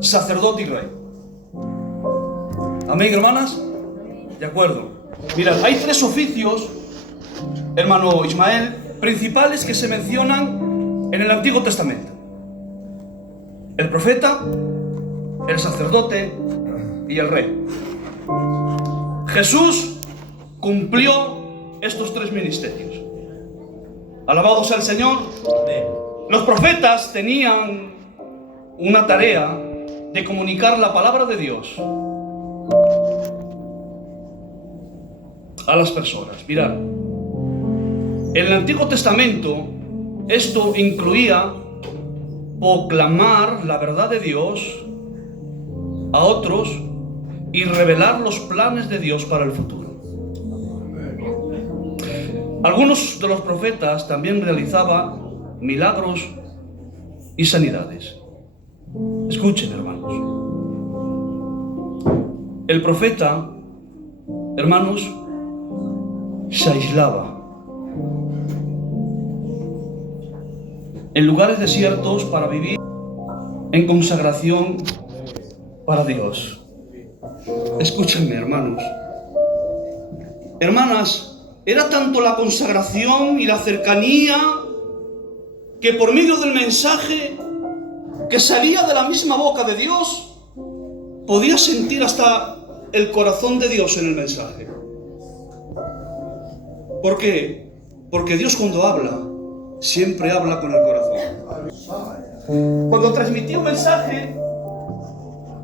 sacerdote y rey. ¿Amén, hermanas? De acuerdo. Mirad, hay 3 oficios, hermano Ismael, principales que se mencionan en el Antiguo Testamento: el profeta, el sacerdote y el rey. Jesús cumplió estos 3 ministerios. Alabado sea el Señor. Los profetas tenían una tarea de comunicar la palabra de Dios a las personas. Mirad, en el Antiguo Testamento esto incluía proclamar la verdad de Dios a otros y revelar los planes de Dios para el futuro. Algunos de los profetas también realizaban milagros y sanidades. Escuchen, hermanos. El profeta, hermanos, se aislaba en lugares desiertos para vivir en consagración para Dios. Escúchenme, hermanos. Hermanas, era tanto la consagración y la cercanía que por medio del mensaje que salía de la misma boca de Dios, podía sentir hasta el corazón de Dios en el mensaje. ¿Por qué? Porque Dios, cuando habla, siempre habla con el corazón. Cuando transmitía un mensaje,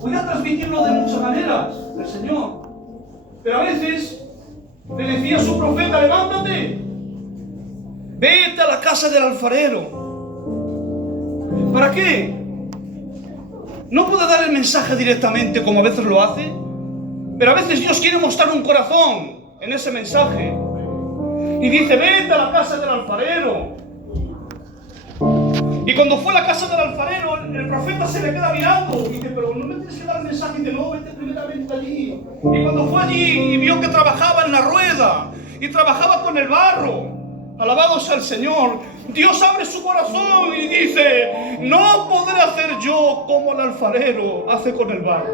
podía transmitirlo de muchas maneras, el Señor. Pero a veces le decía a su profeta: levántate, vete a la casa del alfarero. ¿Para qué? No puede dar el mensaje directamente como a veces lo hace, pero a veces Dios quiere mostrar un corazón en ese mensaje. Y dice: vete a la casa del alfarero. Y cuando fue a la casa del alfarero, el profeta se le queda mirando y dice: pero no me tienes que dar el mensaje. Y dice: no, vete primeramente allí. Y cuando fue allí y vio que trabajaba en la rueda y trabajaba con el barro, alabado sea el Señor, Dios abre su corazón y dice: no podré hacer yo como el alfarero hace con el barro.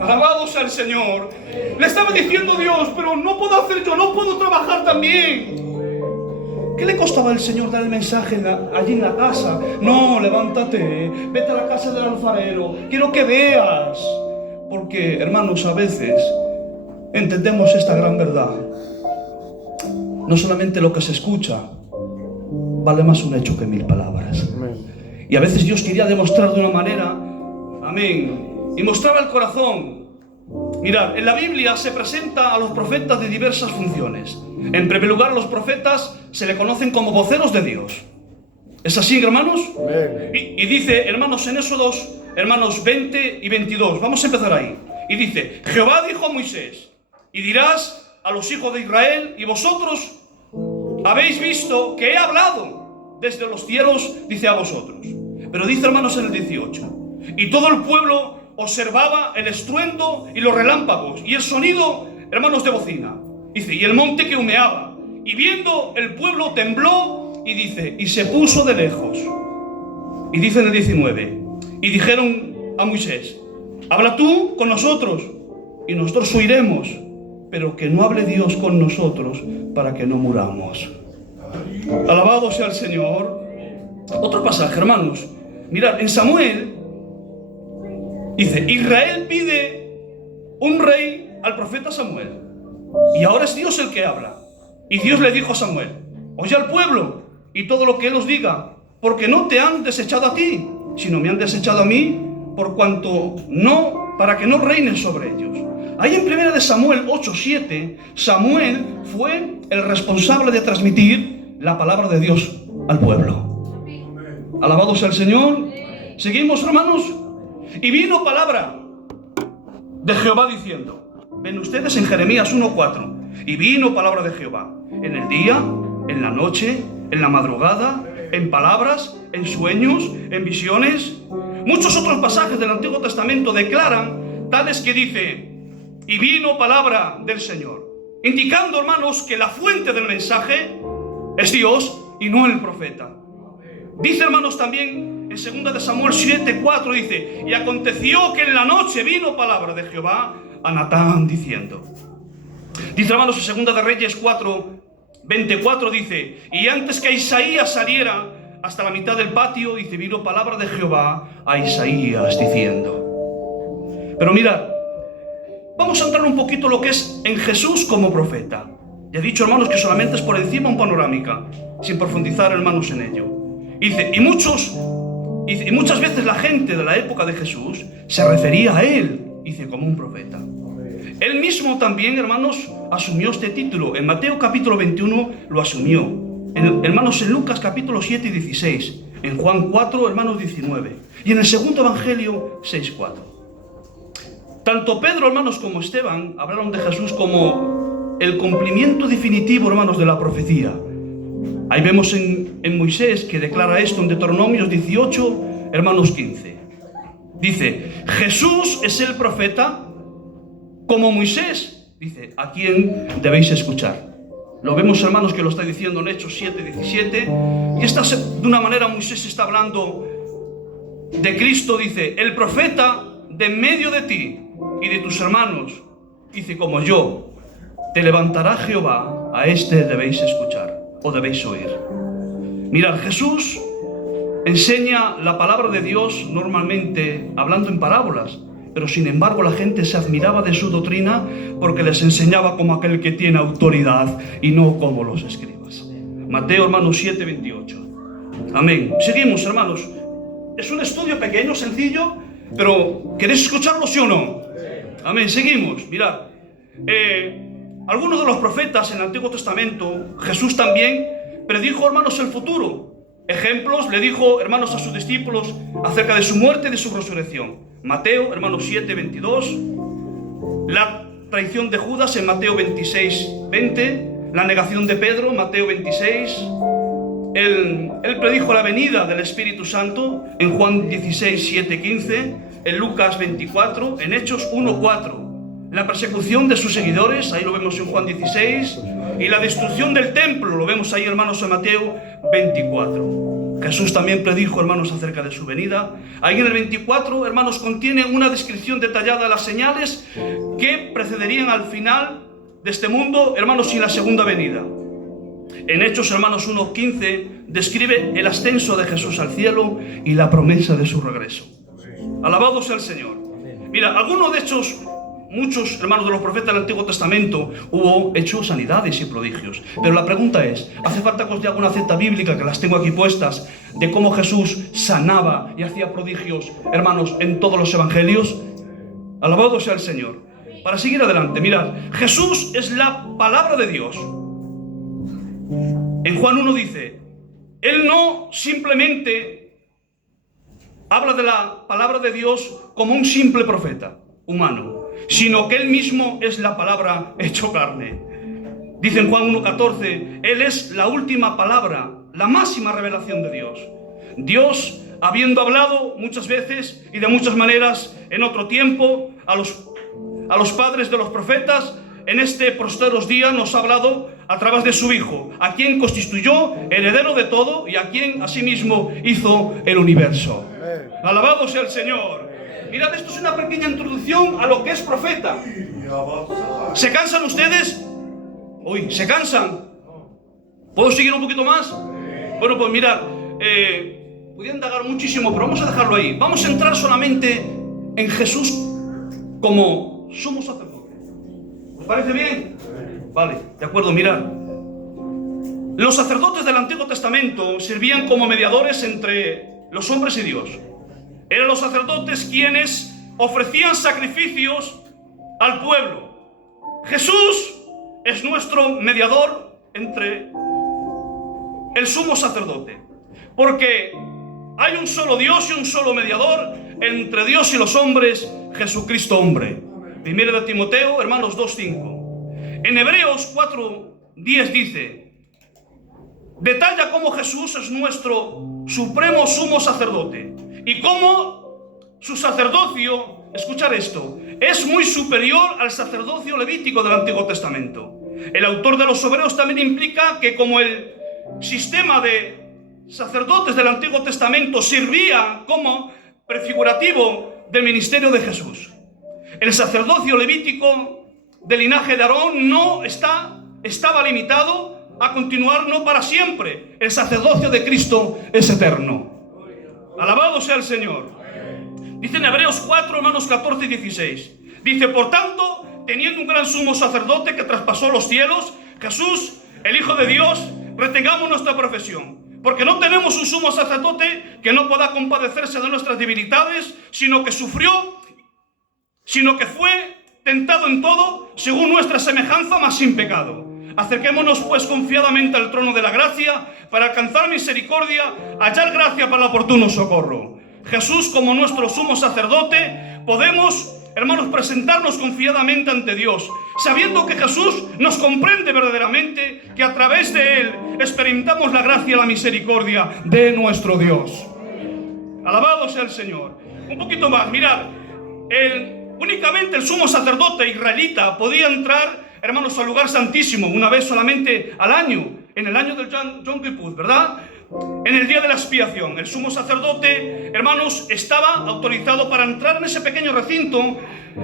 Alabado sea el Señor. Le estaba diciendo Dios: pero no puedo hacer yo, no puedo trabajar también. ¿Qué le costaba al Señor dar el mensaje allí en la casa? No, levántate, vete a la casa del alfarero, quiero que veas. Porque, hermanos, a veces entendemos esta gran verdad. No solamente lo que se escucha, vale más un hecho que 1000 palabras. Y a veces Dios quería demostrar de una manera, amén, y mostraba el corazón. Mirad, en la Biblia se presenta a los profetas de diversas funciones. En primer lugar, los profetas se le conocen como voceros de Dios. ¿Es así, hermanos? Y dice, hermanos, en Éxodos, hermanos, 20 y 22. Vamos a empezar ahí. Y dice: Jehová dijo a Moisés: y dirás a los hijos de Israel: y vosotros habéis visto que he hablado desde los cielos, dice, a vosotros. Pero dice, hermanos, en el 18: y todo el pueblo observaba el estruendo y los relámpagos y el sonido, hermanos, de bocina. Dice: y el monte que humeaba, y viendo el pueblo tembló, y dice: y se puso de lejos. Y dice en el 19: y dijeron a Moisés: habla tú con nosotros, y nosotros oiremos, pero que no hable Dios con nosotros, para que no muramos. Alabado sea el Señor. Otro pasaje, hermanos. Mirad, en Samuel dice: Israel pide un rey al profeta Samuel. Y ahora es Dios el que habla. Y Dios le dijo a Samuel: oye al pueblo y todo lo que él os diga, porque no te han desechado a ti, sino me han desechado a mí, por cuanto no, para que no reines sobre ellos. Ahí en 1 Samuel 8:7, Samuel fue el responsable de transmitir la palabra de Dios al pueblo. Alabado sea el Señor. Seguimos, hermanos. Y vino palabra de Jehová diciendo, ven ustedes en Jeremías 1:4, y vino palabra de Jehová en el día, en la noche, en la madrugada, en palabras, en sueños, en visiones. Muchos otros pasajes del Antiguo Testamento declaran tales que dice: y vino palabra del Señor, indicando, hermanos, que la fuente del mensaje es Dios y no el profeta. Dice, hermanos, también En 2 de Samuel 7:4 dice: y aconteció que en la noche vino palabra de Jehová a Natán diciendo. Dice, hermanos, en 2 de Reyes 4:24 dice: y antes que Isaías saliera hasta la mitad del patio, dice, vino palabra de Jehová a Isaías diciendo. Pero mirad, vamos a entrar un poquito lo que es en Jesús como profeta. Ya he dicho, hermanos, que solamente es por encima un panorámica, sin profundizar, hermanos, en ello. Dice, y muchas veces la gente de la época de Jesús se refería a él, dice, como un profeta. Él mismo también, hermanos, asumió este título. En Mateo capítulo 21 lo asumió. Hermanos, en Lucas capítulo 7 y 16. En Juan 4, hermanos, 19. Y en el segundo evangelio 6:4. Tanto Pedro, hermanos, como Esteban hablaron de Jesús como el cumplimiento definitivo, hermanos, de la profecía. Ahí vemos en Moisés que declara esto en Deuteronomios 18, hermanos, 15. Dice, Jesús es el profeta como Moisés, dice, a quien debéis escuchar. Lo vemos, hermanos, que lo está diciendo en Hechos 7, 17. Y de una manera Moisés está hablando de Cristo, dice, el profeta de en medio de ti y de tus hermanos, dice, como yo, te levantará Jehová, a este debéis escuchar o debéis oír. Mirad, Jesús enseña la palabra de Dios normalmente hablando en parábolas, pero sin embargo la gente se admiraba de su doctrina porque les enseñaba como aquel que tiene autoridad y no como los escribas. Mateo, hermanos, 7, 28. Amén. Seguimos, hermanos. Es un estudio pequeño, sencillo, pero ¿queréis escucharlo, sí o no? Amén. Seguimos. Mirad. Algunos de los profetas en el Antiguo Testamento, Jesús también predijo, hermanos, el futuro. Ejemplos le dijo, hermanos, a sus discípulos acerca de su muerte y de su resurrección. Mateo, hermanos, 7, 22. La traición de Judas en Mateo 26, 20. La negación de Pedro, Mateo 26. Él predijo la venida del Espíritu Santo en Juan 16, 7, 15. En Lucas 24. En Hechos 1, 4. La persecución de sus seguidores, ahí lo vemos en Juan 16. Y la destrucción del templo, lo vemos ahí, hermanos, en Mateo 24. Jesús también predijo, hermanos, acerca de su venida. Ahí en el 24, hermanos, contiene una descripción detallada de las señales que precederían al final de este mundo, hermanos, y la segunda venida. En Hechos, hermanos, 1:15 describe el ascenso de Jesús al cielo y la promesa de su regreso. Alabado sea el Señor. Mira, algunos de hechos, muchos, hermanos, de los profetas del Antiguo Testamento hubo hechos sanidades y prodigios. Pero la pregunta es, ¿hace falta que os dé alguna cita bíblica, que las tengo aquí puestas, de cómo Jesús sanaba y hacía prodigios, hermanos, en todos los evangelios? Alabado sea el Señor. Para seguir adelante, mirad, Jesús es la palabra de Dios. En Juan 1 dice, Él no simplemente habla de la palabra de Dios como un simple profeta humano, sino que Él mismo es la palabra hecho carne. Dice en Juan 1:14, Él es la última palabra, la máxima revelación de Dios. Dios, habiendo hablado muchas veces y de muchas maneras en otro tiempo a los padres de los profetas, en este posteros días nos ha hablado a través de su Hijo, a quien constituyó heredero de todo y a quien asimismo hizo el universo. Alabado sea el Señor. Mirad, esto es una pequeña introducción a lo que es profeta. ¿Se cansan ustedes? Uy, ¿se cansan? ¿Puedo seguir un poquito más? Bueno, pues mirad, podría indagar muchísimo, pero vamos a dejarlo ahí. Vamos a entrar solamente en Jesús como sumo sacerdote. ¿Os parece bien? Vale, de acuerdo, mirad. Los sacerdotes del Antiguo Testamento servían como mediadores entre los hombres y Dios. Eran los sacerdotes quienes ofrecían sacrificios al pueblo. Jesús es nuestro mediador entre el sumo sacerdote, porque hay un solo Dios y un solo mediador entre Dios y los hombres, Jesucristo hombre. Primera de Timoteo, hermanos, 2:5. En Hebreos 4:10 dice, detalla cómo Jesús es nuestro supremo sumo sacerdote y cómo su sacerdocio, escuchar esto, es muy superior al sacerdocio levítico del Antiguo Testamento. El autor de los Hebreos también implica que como el sistema de sacerdotes del Antiguo Testamento servían como prefigurativo del ministerio de Jesús. El sacerdocio levítico del linaje de Aarón estaba limitado a continuar no para siempre. El sacerdocio de Cristo es eterno. Alabado sea el Señor. Dice en Hebreos 4, hermanos 14 y 16. Dice, por tanto, teniendo un gran sumo sacerdote que traspasó los cielos, Jesús, el Hijo de Dios, retengamos nuestra profesión. Porque no tenemos un sumo sacerdote que no pueda compadecerse de nuestras debilidades, sino que fue tentado en todo, según nuestra semejanza, mas sin pecado. Acerquémonos pues confiadamente al trono de la gracia, para alcanzar misericordia, hallar gracia para el oportuno socorro. Jesús, como nuestro sumo sacerdote, podemos, hermanos, presentarnos confiadamente ante Dios, sabiendo que Jesús nos comprende verdaderamente, que a través de Él experimentamos la gracia y la misericordia de nuestro Dios. Alabado sea el Señor. Un poquito más, mirad, únicamente el sumo sacerdote israelita podía entrar, hermanos, al lugar santísimo una vez solamente al año, en el año del Yom Kippur, ¿verdad? En el día de la expiación, el sumo sacerdote, hermanos, estaba autorizado para entrar en ese pequeño recinto,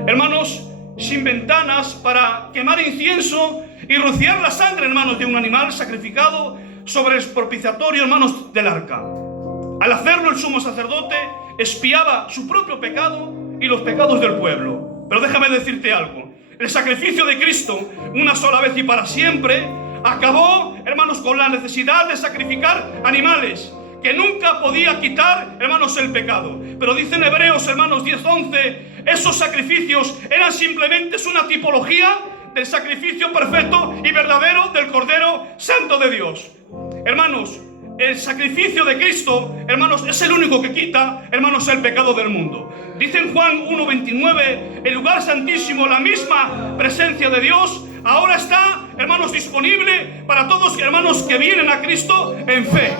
hermanos, sin ventanas, para quemar incienso y rociar la sangre, hermanos, de un animal sacrificado sobre el propiciatorio, hermanos, del arca. Al hacerlo, el sumo sacerdote expiaba su propio pecado y los pecados del pueblo. Pero déjame decirte algo: el sacrificio de Cristo, una sola vez y para siempre, acabó, hermanos, con la necesidad de sacrificar animales, que nunca podía quitar, hermanos, el pecado. Pero dicen Hebreos, hermanos, 10:11, esos sacrificios eran simplemente una tipología del sacrificio perfecto y verdadero del Cordero Santo de Dios. Hermanos, el sacrificio de Cristo, hermanos, es el único que quita, hermanos, el pecado del mundo. Dice en Juan 1:29, el lugar santísimo, la misma presencia de Dios, ahora está, hermanos, disponible para todos, hermanos, que vienen a Cristo en fe.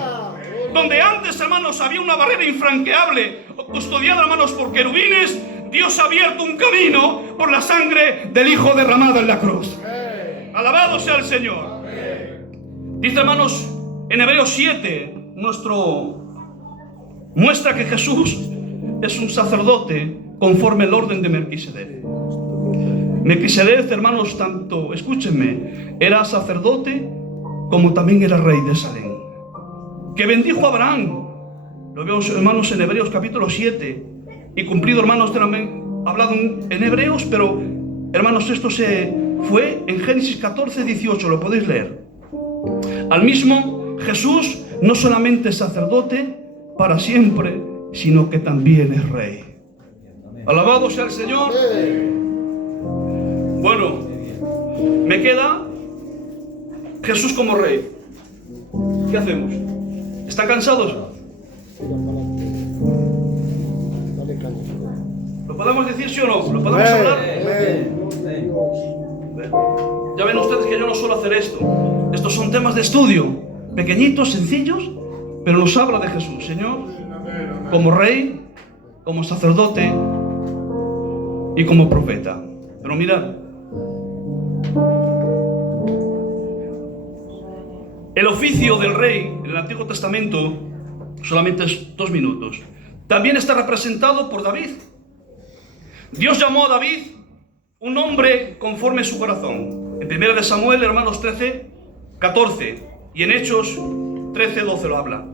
Donde antes, hermanos, había una barrera infranqueable, custodiada, hermanos, por querubines, Dios ha abierto un camino por la sangre del Hijo derramada en la cruz. Alabado sea el Señor. Dice, hermanos, en Hebreos 7, muestra que Jesús es un sacerdote conforme el orden de Melquisedec. Melquisedec, hermanos, tanto, escúchenme, era sacerdote como también era rey de Salem, que bendijo a Abraham. Lo vemos, hermanos, en Hebreos capítulo 7, y cumplido, hermanos, hablado en Hebreos, pero, hermanos, esto se fue en Génesis 14, 18, lo podéis leer. Al mismo Jesús no solamente es sacerdote para siempre, sino que también es rey. Alabado sea el Señor. Bueno, me queda Jesús como rey. ¿Qué hacemos? ¿Están cansados? ¿Lo podemos decir sí o no? ¿Lo podemos hablar? Ya ven ustedes que yo no suelo hacer esto. Estos son temas de estudio, pequeñitos, sencillos, pero nos habla de Jesús, Señor, como rey, como sacerdote y como profeta. Pero mirad, el oficio del rey en el Antiguo Testamento solamente es 2 minutos. También está representado por David. Dios llamó a David un hombre conforme a su corazón. En 1 de Samuel, hermanos, 13, 14, y en Hechos 13, 12 lo habla.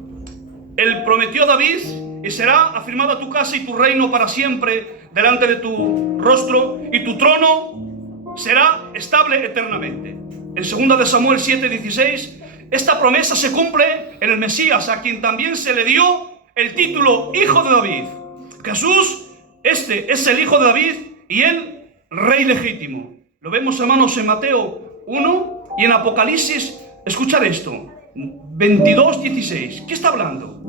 Él prometió a David: y será afirmada tu casa y tu reino para siempre delante de tu rostro, y tu trono será estable eternamente. En 2 de Samuel 7, 16, esta promesa se cumple en el Mesías, a quien también se le dio el título Hijo de David. Jesús, este es el Hijo de David y el Rey legítimo. Lo vemos, hermanos, en Mateo 1 y en Apocalipsis. Escuchad esto, 22, 16. ¿Qué está hablando?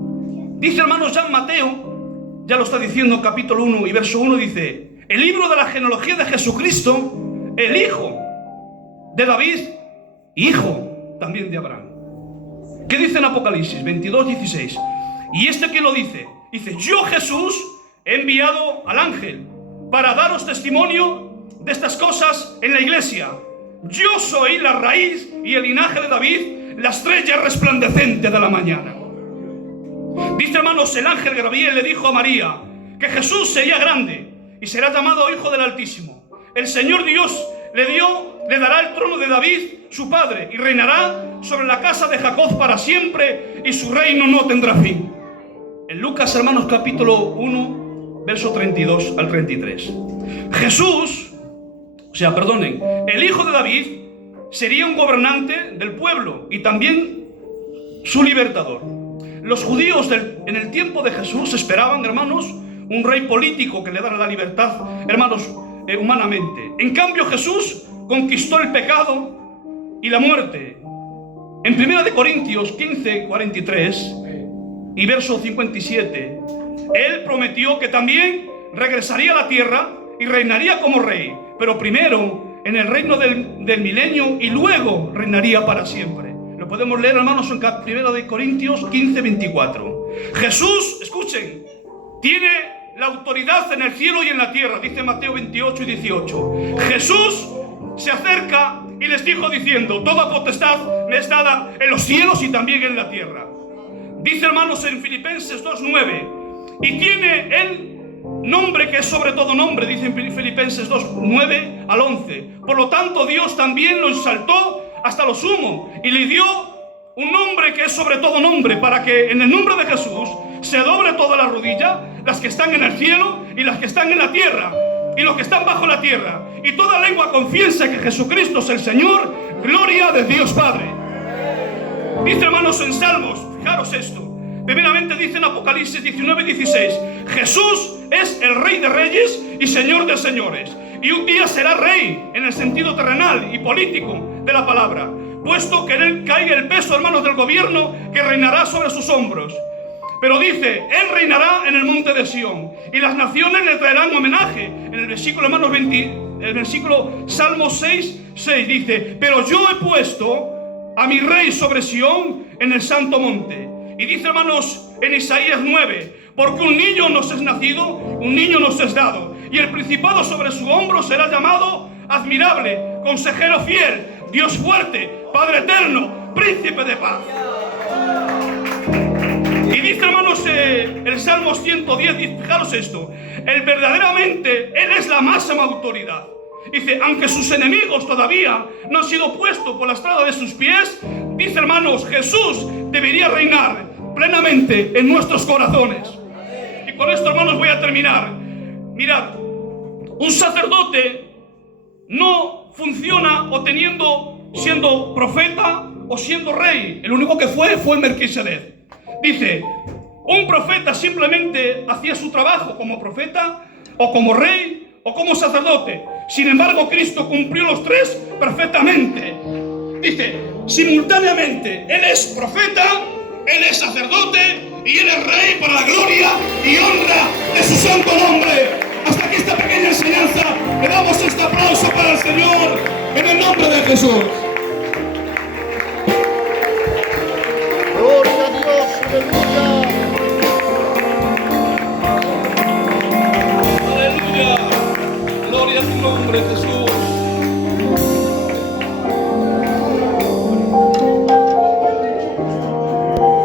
Dice, hermanos, ya en Mateo, ya lo está diciendo, capítulo 1 y verso 1, dice: el libro de la genealogía de Jesucristo, el Hijo de David, hijo también de Abraham. ¿Qué dice en Apocalipsis 22, 16? ¿Y este quién lo dice? Dice: yo, Jesús, he enviado al ángel para daros testimonio de estas cosas en la iglesia. Yo soy la raíz y el linaje de David, la estrella resplandeciente de la mañana. Dice, hermanos, el ángel Gabriel le dijo a María que Jesús sería grande y será llamado Hijo del Altísimo. El Señor Dios le dará el trono de David, su padre, y reinará sobre la casa de Jacob para siempre, y su reino no tendrá fin. En Lucas, hermanos, capítulo 1, verso 32 al 33. El hijo de David sería un gobernante del pueblo y también su libertador. Los judíos en el tiempo de Jesús esperaban, hermanos, un rey político que le diera la libertad, hermanos, humanamente. En cambio, Jesús conquistó el pecado y la muerte. En 1 Corintios 15, 43 y verso 57, Él prometió que también regresaría a la tierra y reinaría como rey, pero primero en el reino del milenio y luego reinaría para siempre. Lo podemos leer, hermanos, en 1 Corintios 15, 24. Jesús, escuchen, tiene la autoridad en el cielo y en la tierra, dice Mateo 28 y 18. Jesús se acerca y les dijo diciendo: toda potestad me es dada en los cielos y también en la tierra. Dice, hermanos, en Filipenses 2:9, y tiene el nombre que es sobre todo nombre, dice en Filipenses 2:9 al 11. Por lo tanto, Dios también lo exaltó hasta lo sumo y le dio un nombre que es sobre todo nombre, para que en el nombre de Jesús se doble toda la rodilla, las que están en el cielo y las que están en la tierra y los que están bajo la tierra, y toda lengua confiese que Jesucristo es el Señor, gloria de Dios Padre. Dice, hermanos, en Salmos, fijaros esto, primeramente dice en Apocalipsis 19:16, Jesús es el Rey de Reyes y Señor de Señores, y un día será Rey en el sentido terrenal y político de la palabra, puesto que en Él caiga el peso, hermanos, del gobierno que reinará sobre sus hombros. Pero dice, Él reinará en el monte de Sión, y las naciones le traerán homenaje. En el versículo, hermanos, el versículo Salmo 6 dice, pero yo he puesto a mi rey sobre Sión en el santo monte. Y dice, hermanos, en Isaías 9, porque un niño nos es nacido, un niño nos es dado, y el principado sobre su hombro será llamado admirable, consejero fiel, Dios fuerte, Padre eterno, príncipe de paz. Y dice, hermanos, el Salmo 110, fijaros esto, verdaderamente Él es la máxima autoridad. Dice, aunque sus enemigos todavía no han sido puestos por la estrada de sus pies, dice, hermanos, Jesús debería reinar plenamente en nuestros corazones. Y con esto, hermanos, voy a terminar. Mirad, un sacerdote no funciona siendo profeta o siendo rey. El único que fue Melquisedec. Dice, un profeta simplemente hacía su trabajo como profeta o como rey o como sacerdote. Sin embargo, Cristo cumplió los tres perfectamente. Dice, simultáneamente, Él es profeta, Él es sacerdote y Él es rey para la gloria y honra de su santo nombre. Hasta aquí esta pequeña enseñanza. Le damos este aplauso para el Señor en el nombre de Jesús. Gloria a Dios, aleluya. Aleluya. Gloria a tu nombre, Jesús.